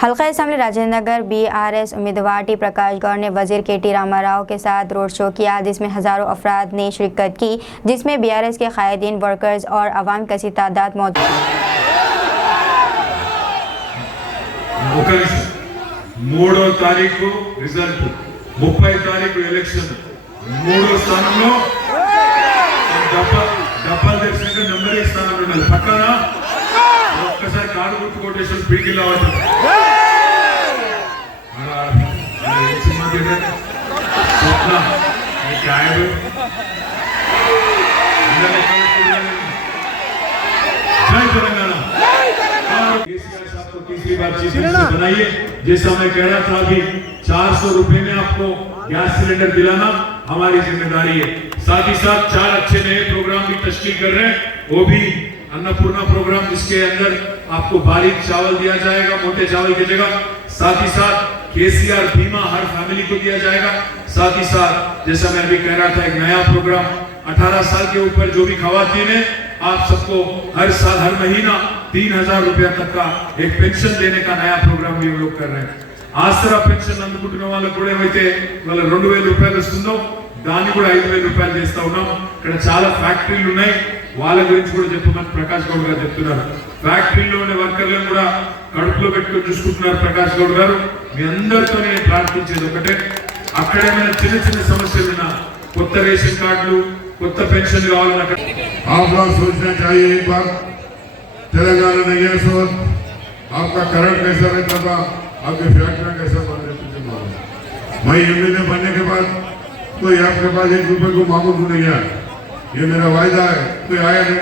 हल्का assembly Rajendra Nagar BRS उम्मीदवार T प्रकाश गौड़ ने वजीर केटी रामाराव के साथ रोड शो किया, जिसमें हजारों अफराद ने शिरकत की, जिसमें बीआरएस के कायदीन, वर्कर्स और अवाम कसी तादाद मौजूद। మూడో తారీఖు రిజల్ట్ 30 తారీఖు ఎలక్షన్ మూడో స్థానంలో డబ్బల్ దర్శక నెంబర్ 1 స్థానంలో ఉండాలి పక్కన ఒక్కసారి కారు గుర్తు కొటేషన్ పీకి లావటం సినిమా థియేటర్ స్వప్న క్యాబ్ జై తెలంగాణ तीसरी बार चीफ मिनिस्टर बनाइए। जैसा मैं कह रहा था कि 400 रुपए में आपको गैस सिलेंडर दिलाना हमारी जिम्मेदारी है। साथ ही साथ 4 अच्छे नए प्रोग्राम भी तश्कील कर रहे हैं, वो भी अन्नपूर्णा प्रोग्राम, जिसके अंदर आपको बारीक चावल दिया जाएगा मोटे चावल की जगह। साथ ही साथ केसीआर बीमा हर फैमिली को दिया जाएगा। साथ ही साथ जैसा मैं अभी कह रहा था, एक नया प्रोग्राम 18 साल के ऊपर जो भी खवातीन है, आप सबको हर साल हर महीना 3000 रुपया तक का एक पेंशन देने का नया प्रोग्राम भी हम लोग कर रहे हैं। ఆసరా పెన్షన్ అందుకుంటున్న వాళ్ళకు కూడా ఏమైతే వాళ్ళ 2000 రూపాయలు వస్తుందో దాన్ని కూడా 5000 రూపాయలు చేస్తా ఉన్నాం। ఇక్కడ చాలా ఫ్యాక్టరీలు ఉన్నాయి, వాళ్ళ గురించి కూడా చెప్పమని ప్రకాష్ గౌడ్ గారు చెప్తున్నారు। ఫ్యాక్టరీలో ఉండే వర్కర్లను కూడా కడుపులో పెట్టుకొని చూసుకుంటున్నారు ప్రకాష్ గౌడ్ గారు। మీ అందరితో నేను ప్రార్థించేది ఒకటే, అక్కడేమైనా చిన్న చిన్న సమస్యలు ఉన్నా, కొత్త రేషన్ కార్డులు, కొత్త పెన్షన్ కావాలన్నా आप लोग सोचना चाहिए एक बार, तेलंगाना में ये सोच आपका करंट कैसा रहता था, आपके फैक्ट्री कैसा बन रहे थे। मैं एमएलए बनने के बाद कोई आपके पास 1 रुपए को मांगू नहीं आया, ये मेरा वायदा है, कोई आया नहीं।